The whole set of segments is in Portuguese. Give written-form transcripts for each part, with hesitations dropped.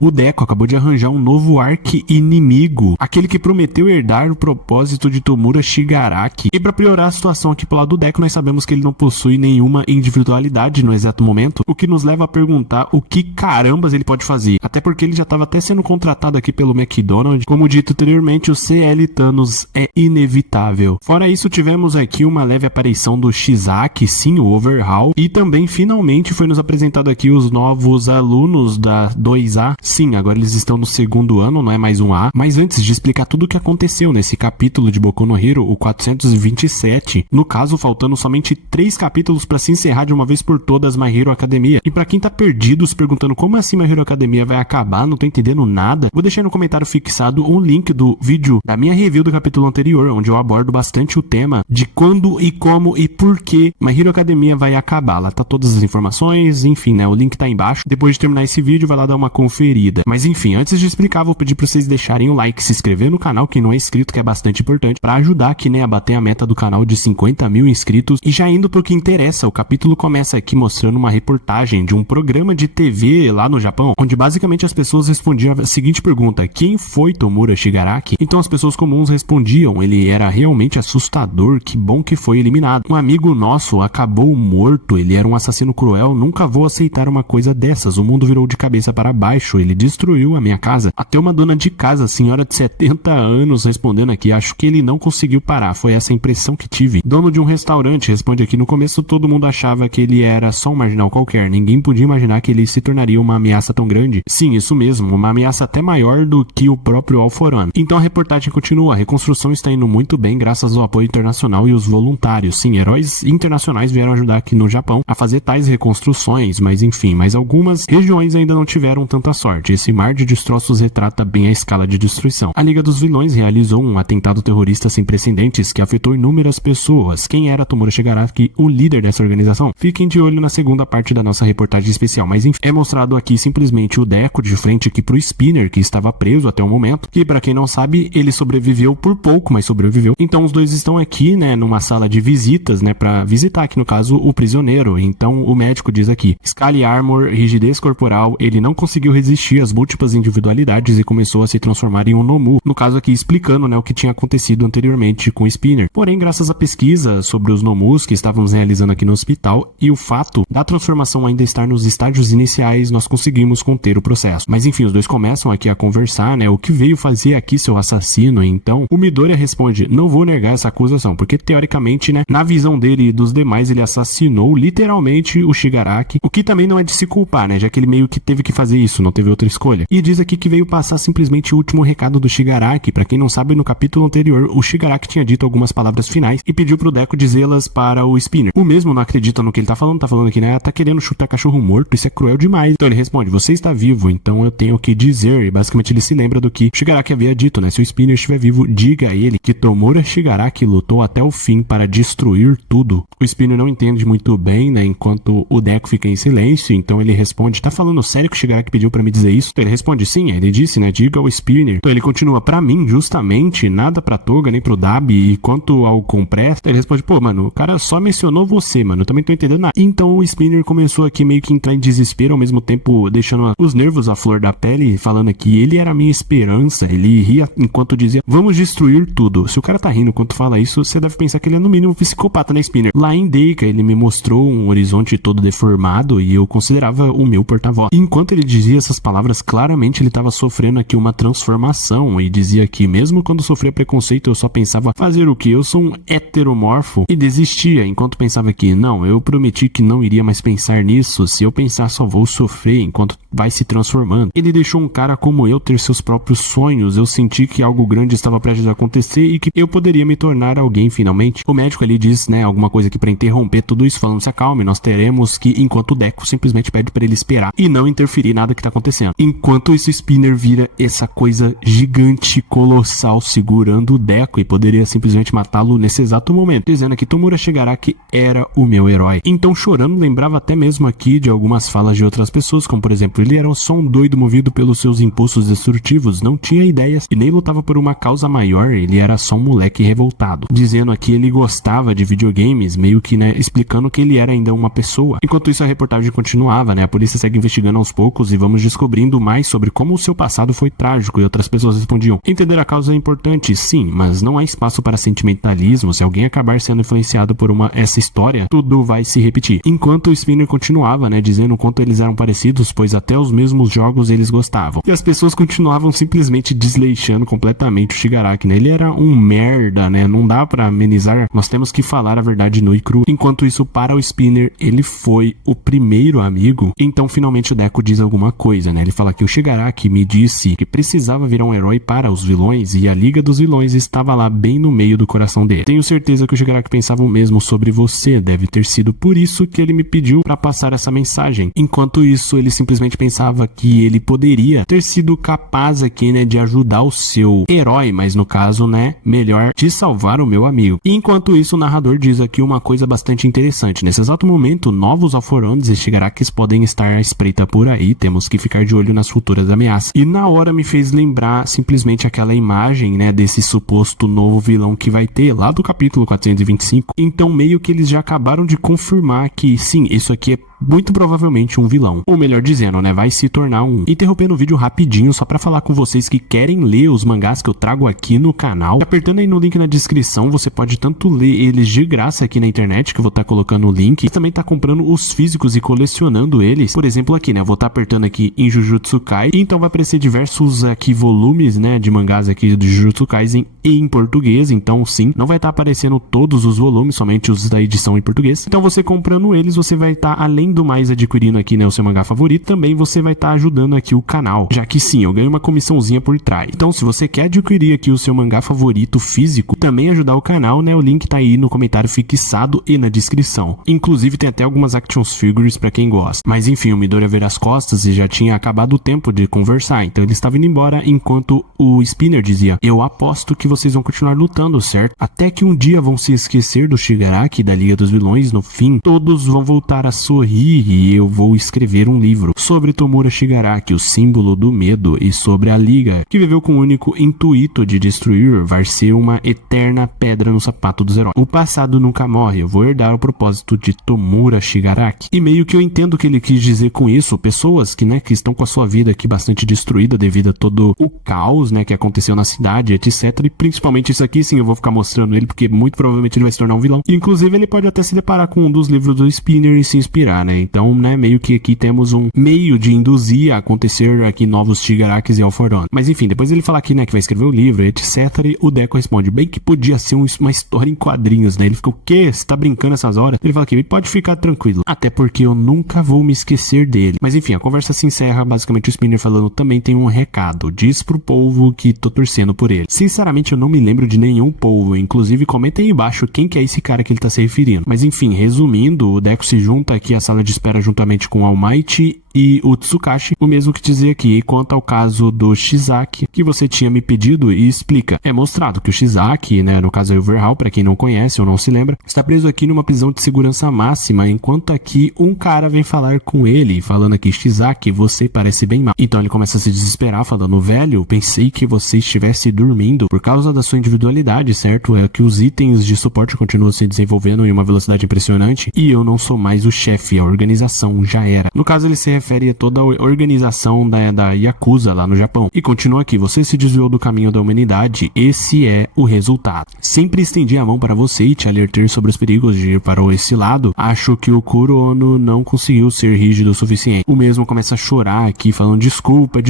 O Deco acabou de arranjar um novo arqui-inimigo, aquele que prometeu herdar o propósito de Tomura Shigaraki. E pra piorar a situação aqui pro lado do Deco, nós sabemos que ele não possui nenhuma individualidade no exato momento, o que nos leva a perguntar o que carambas ele pode fazer. Até porque ele já estava até sendo contratado aqui pelo McDonald's. Como dito anteriormente, o CL Thanos é inevitável. Fora isso, tivemos aqui uma leve aparição do Shizaki, sim, o Overhaul. E também, finalmente, foi nos apresentado aqui os novos alunos da 2A. Sim, agora eles estão no segundo ano, não é mais um A. Mas antes de explicar tudo o que aconteceu nesse capítulo de Boku no Hero, o 427, no caso, faltando somente 3 capítulos para se encerrar de uma vez por todas My Hero Academia. E para quem tá perdido, se perguntando como assim My Hero Academia vai acabar, não tô entendendo nada, vou deixar no comentário fixado um link do vídeo da minha review do capítulo anterior, onde eu abordo bastante o tema de quando e como e por que My Hero Academia vai acabar. Lá tá todas as informações, enfim, né, o link tá embaixo. Depois de terminar esse vídeo, vai lá dar uma conferida. Mas enfim, antes de explicar, vou pedir pra vocês deixarem o like, se inscrever no canal, quem não é inscrito, que é bastante importante, pra ajudar aqui, né, a bater a meta do canal de 50 mil inscritos. E já indo pro que interessa, o capítulo começa aqui mostrando uma reportagem de um programa de TV lá no Japão, onde basicamente as pessoas respondiam a seguinte pergunta: quem foi Tomura Shigaraki? Então as pessoas comuns respondiam: ele era realmente assustador, que bom que foi eliminado. Um amigo nosso acabou morto, ele era um assassino cruel, nunca vou aceitar uma coisa dessas, o mundo virou de cabeça para baixo, ele destruiu a minha casa. Até uma dona de casa, senhora de 70 anos, respondendo aqui: acho que ele não conseguiu parar, foi essa a impressão que tive. Dono de um restaurante responde aqui: no começo todo mundo achava que ele era só um marginal qualquer, ninguém podia imaginar que ele se tornaria uma ameaça tão grande. Sim, isso mesmo, uma ameaça até maior do que o próprio Alforan. Então a reportagem continua: a reconstrução está indo muito bem graças ao apoio internacional e os voluntários. Sim, heróis internacionais vieram ajudar aqui no Japão a fazer tais reconstruções, mas enfim, mas algumas regiões ainda não tiveram tanta sorte. Esse mar de destroços retrata bem a escala de destruição. A Liga dos Vilões realizou um atentado terrorista sem precedentes que afetou inúmeras pessoas. Quem era Tomura Shigaraki, o líder dessa organização? Fiquem de olho na segunda parte da nossa reportagem especial, mas enfim, é mostrado aqui simplesmente o Deco de frente aqui pro Spinner, que estava preso até o momento, que pra quem não sabe, ele sobreviveu por pouco, mas sobreviveu. Então os dois estão aqui, né, numa sala de visitas, né, pra visitar aqui no caso o prisioneiro. Então o médico diz aqui: Scally Armor, rigidez corporal, ele não conseguiu resistir às múltiplas individualidades e começou a se transformar em um Nomu, no caso aqui explicando, né, o que tinha acontecido anteriormente com o Spinner. Porém, graças à pesquisa sobre os Nomus que estávamos realizando aqui no hospital e o fato da transformação ainda estar nos estágios iniciais, nós conseguimos conter o processo. Mas enfim, os dois começam aqui a conversar, né, o que veio fazer aqui seu assassino. Então o Midoriya responde: não vou negar essa acusação, porque teoricamente, né, na visão dele e dos demais, ele assassinou literalmente o Shigaraki, o que também não é de se culpar, né, já que ele meio que teve que fazer isso, não teve outra escolha. E diz aqui que veio passar simplesmente o último recado do Shigaraki. Pra quem não sabe, no capítulo anterior, o Shigaraki tinha dito algumas palavras finais e pediu pro Deco dizê-las para o Spinner. O mesmo não acredita no que ele tá falando aqui, né, tá querendo chutar cachorro morto, isso é cruel demais. Então ele responde: você está vivo, então eu tenho que dizer. E basicamente ele se lembra do que o Shigaraki havia dito, né, se o Spinner estiver vivo, diga a ele que Tomura Shigaraki lutou até o fim para destruir tudo. O Spinner não entende muito bem, né, enquanto o Deco fica em silêncio, então ele responde: tá falando sério que o Shigaraki pediu pra me dizer isso? Então ele responde: sim, ele disse, né, diga ao Spinner. Então ele continua: pra mim, justamente, nada pra Toga, nem pro Dabi, e quanto ao Compress, ele responde: pô, mano, o cara só mencionou você, mano, eu também tô entendendo nada. Então o Spinner começou aqui meio que entrar em desespero, ao mesmo tempo deixando os nervos à flor da pele, falando que ele era a minha esperança. Ele ria enquanto dizia: vamos destruir tudo. Se o cara tá rindo enquanto fala isso, você deve pensar que ele é no mínimo psicopata, né, Spinner? Lá em Deika, ele me mostrou um horizonte todo deformado e eu considerava o meu porta-voz. Enquanto ele dizia essas palavras, claramente ele tava sofrendo aqui uma transformação, e dizia que mesmo quando sofria preconceito eu só pensava: fazer o que? Eu sou um heteromorfo, e desistia, enquanto pensava que não, eu prometi que não iria mais pensar nisso, se eu pensar só vou sofrer, enquanto vai se transformando. Ele deixou um cara como eu ter seus próprios sonhos, eu senti que algo grande estava prestes a acontecer e que eu poderia me tornar alguém finalmente. O médico ali diz, né, alguma coisa aqui pra interromper tudo isso, falando: se acalme, nós teremos que, enquanto o Deco simplesmente pede pra ele esperar e não interferir em nada que tá acontecendo. Enquanto esse Spinner vira essa coisa gigante, colossal, segurando o Deco, e poderia simplesmente matá-lo nesse exato momento, dizendo que Tomura Shigaraki era o meu herói. Então, chorando, lembrava até mesmo aqui de algumas falas de outras pessoas, como por exemplo, ele era só um doido movido pelos seus impulsos destrutivos, não tinha ideias e nem lutava por uma causa maior, ele era só um moleque revoltado. Dizendo aqui ele gostava de videogames, meio que, né, explicando que ele era ainda uma pessoa. Enquanto isso, a reportagem continuava, né, a polícia segue investigando aos poucos e vamos descobrir descobrindo mais sobre como o seu passado foi trágico, e outras pessoas respondiam: entender a causa é importante, sim, mas não há espaço para sentimentalismo. Se alguém acabar sendo influenciado por essa história, tudo vai se repetir. Enquanto o Spinner continuava, né, dizendo o quanto eles eram parecidos, pois até os mesmos jogos eles gostavam. E as pessoas continuavam simplesmente desleixando completamente o Shigaraki, né? Ele era um merda, né? Não dá pra amenizar, nós temos que falar a verdade nua e crua. Enquanto isso, para o Spinner, ele foi o primeiro amigo. Então, finalmente, o Deku diz alguma coisa, né? Ele fala que o Shigaraki me disse que precisava virar um herói para os vilões, e a Liga dos Vilões estava lá bem no meio do coração dele. Tenho certeza que o Shigaraki pensava o mesmo sobre você, deve ter sido por isso que ele me pediu para passar essa mensagem. Enquanto isso, ele simplesmente pensava que ele poderia ter sido capaz aqui, né, de ajudar o seu herói, mas no caso, né, melhor, de salvar o meu amigo. E enquanto isso, o narrador diz aqui uma coisa bastante interessante. Nesse exato momento, novos Alforões e Shigarakis podem estar à espreita por aí, temos que ficar de olho nas futuras ameaças. E na hora me fez lembrar simplesmente aquela imagem, né, desse suposto novo vilão que vai ter lá do capítulo 425. Então meio que eles já acabaram de confirmar que sim, isso aqui é muito provavelmente um vilão. Ou melhor dizendo, né, vai se tornar um. Interrompendo o vídeo rapidinho só pra falar com vocês que querem ler os mangás que eu trago aqui no canal. Apertando aí no link na descrição, você pode tanto ler eles de graça aqui na internet, que eu vou estar colocando o link, e também tá comprando os físicos e colecionando eles. Por exemplo, aqui, né, eu vou estar apertando aqui em Jujutsu Kaisen, então vai aparecer diversos aqui volumes, né, de mangás aqui do Jujutsu Kaisen em português. Então sim, não vai estar aparecendo todos os volumes, somente os da edição em português. Então você comprando eles, você vai estar, além do mais, adquirindo aqui, né, o seu mangá favorito, também você vai estar ajudando aqui o canal, já que sim, eu ganho uma comissãozinha por trás. Então se você quer adquirir aqui o seu mangá favorito físico, também ajudar o canal, né, o link tá aí no comentário fixado e na descrição. Inclusive tem até algumas action figures pra quem gosta. Mas enfim, o Midoriya vira as costas e já tinha acabado o tempo de conversar, então ele estava indo embora, enquanto o Spinner dizia: eu aposto que vocês vão continuar lutando, certo? Até que um dia vão se esquecer do Shigaraki e da Liga dos Vilões. No fim, todos vão voltar a sorrir e eu vou escrever um livro sobre Tomura Shigaraki, o símbolo do medo, e sobre a Liga, que viveu com o único intuito de destruir, vai ser uma eterna pedra no sapato dos heróis. O passado nunca morre, eu vou herdar o propósito de Tomura Shigaraki. E meio que eu entendo o que ele quis dizer com isso. Pessoas que, né, que estão com a sua vida aqui bastante destruída devido a todo o caos, né, que aconteceu na cidade, etc. E principalmente isso aqui, sim, eu vou ficar mostrando ele, porque muito provavelmente ele vai se tornar um vilão. Inclusive, ele pode até se deparar com um dos livros do Spinner e se inspirar, né? Então, né, meio que aqui temos um meio de induzir a acontecer aqui novos Shigarakis e Alforões. Mas enfim, depois ele fala aqui, né, que vai escrever o livro, etc. E o Deku responde: bem que podia ser uma história em quadrinhos, né? Ele fica: o quê? Você tá brincando essas horas? Ele fala que pode ficar tranquilo, até porque eu nunca vou me esquecer dele. Mas enfim, a conversa se encerra, basicamente o Spinner falando: também tem um recado, diz pro povo que tô torcendo por ele. Sinceramente, eu não me lembro de nenhum povo, inclusive comentem aí embaixo quem que é esse cara que ele tá se referindo. Mas enfim, resumindo, o Deku se junta aqui à sala de espera juntamente com o All Might e o Tsukashi, o mesmo que dizer aqui quanto ao caso do Shizaki, que você tinha me pedido, e explica. É mostrado que o Shizaki, né, no caso é o Overhaul, pra quem não conhece ou não se lembra, está preso aqui numa prisão de segurança máxima, enquanto aqui um cara vem falar com ele, falando aqui: Shizaki, você parece bem mal. Então ele começa a se desesperar, falando: velho, pensei que você estivesse dormindo por causa da sua individualidade, certo? É que os itens de suporte continuam se desenvolvendo em uma velocidade impressionante e eu não sou mais o chefe, a organização já era. No caso, ele se refere a toda a organização da Yakuza lá no Japão. E continua aqui: você se desviou do caminho da humanidade, esse é o resultado. Sempre estendi a mão para você e te alertei sobre os perigos de ir para esse lado. Acho que o Kurono não conseguiu ser rígido o suficiente. O mesmo começa a chorar aqui, falando: desculpa,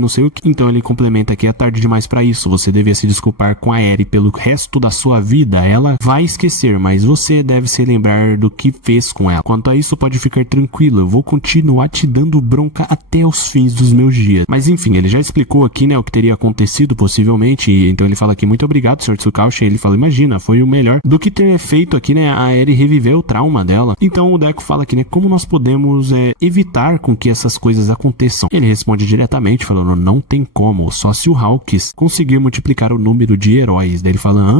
não sei o que. Então ele complementa aqui: é tarde demais para isso, você devia se desculpar com a Eri pelo resto da sua vida. Ela vai esquecer, mas você deve se lembrar do que fez com ela. Quanto a isso, pode ficar tranquilo, eu vou continuar te dando bronca até os fins dos meus dias. Mas enfim, ele já explicou aqui, né, o que teria acontecido possivelmente, e então ele fala aqui: muito obrigado, Sr. Tsukashi. Ele fala: imagina, foi o melhor do que ter feito aqui, né, a Eri reviver o trauma dela. Então o Deku fala aqui, né, como nós podemos evitar com que essas coisas aconteçam. Ele responde diretamente falando: não tem como, só se o Hawks conseguir multiplicar o número de heróis. Daí ele fala: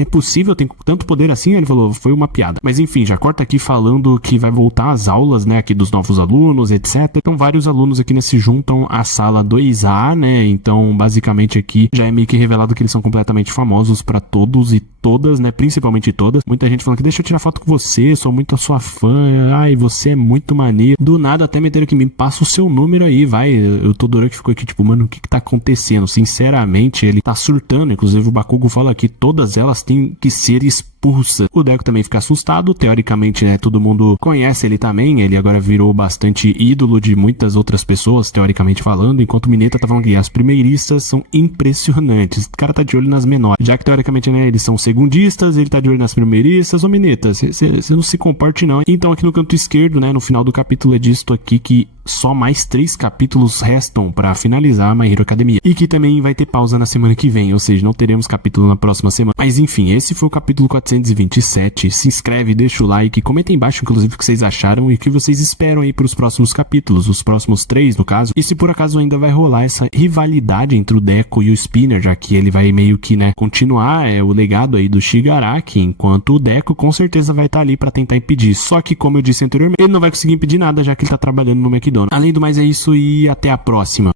é possível, tem tanto poder assim? Ele falou: foi uma piada. Mas enfim, já corta aqui falando que vai voltar às aulas, né, aqui dos novos alunos, etc. Então vários alunos aqui, né, se juntam à sala 2A, né, então basicamente aqui já é meio que revelado que eles são completamente famosos pra todos, e todas, né? Principalmente todas. Muita gente falando que deixa eu tirar foto com você, sou muito a sua fã, ai, você é muito maneiro. Do nada até meteram que me passa o seu número aí, vai. O Todoroki ficou aqui tipo, mano, o que tá acontecendo? Sinceramente, ele tá surtando. Inclusive o Bakugo fala que todas elas têm que ser expulsas. O Deco também fica assustado. Teoricamente, né, todo mundo conhece ele também. Ele agora virou bastante ídolo de muitas outras pessoas, teoricamente falando. Enquanto o Mineta tá falando que as primeiristas são impressionantes. O cara tá de olho nas menores. Já que teoricamente, né, eles são segundistas, ele tá de olho nas primeiristas. Ô Mineta, você não se comporte não. Então aqui no canto esquerdo, né, no final do capítulo é disto aqui que só mais 3 capítulos restam pra finalizar a My Hero Academia. E que também vai ter pausa na semana que vem, ou seja, não teremos capítulo na próxima semana. Mas enfim, esse foi o capítulo 427. Se inscreve, deixa o like, comenta aí embaixo inclusive o que vocês acharam e o que vocês esperam aí pros próximos capítulos, os próximos 3 no caso. E se por acaso ainda vai rolar essa rivalidade entre o Deco e o Spinner, já que ele vai meio que, né, continuar o legado aí do Shigaraki, enquanto o Deco com certeza vai estar ali pra tentar impedir. Só que, como eu disse anteriormente, ele não vai conseguir impedir nada, já que ele tá trabalhando no McDonald's. Além do mais é isso e até a próxima.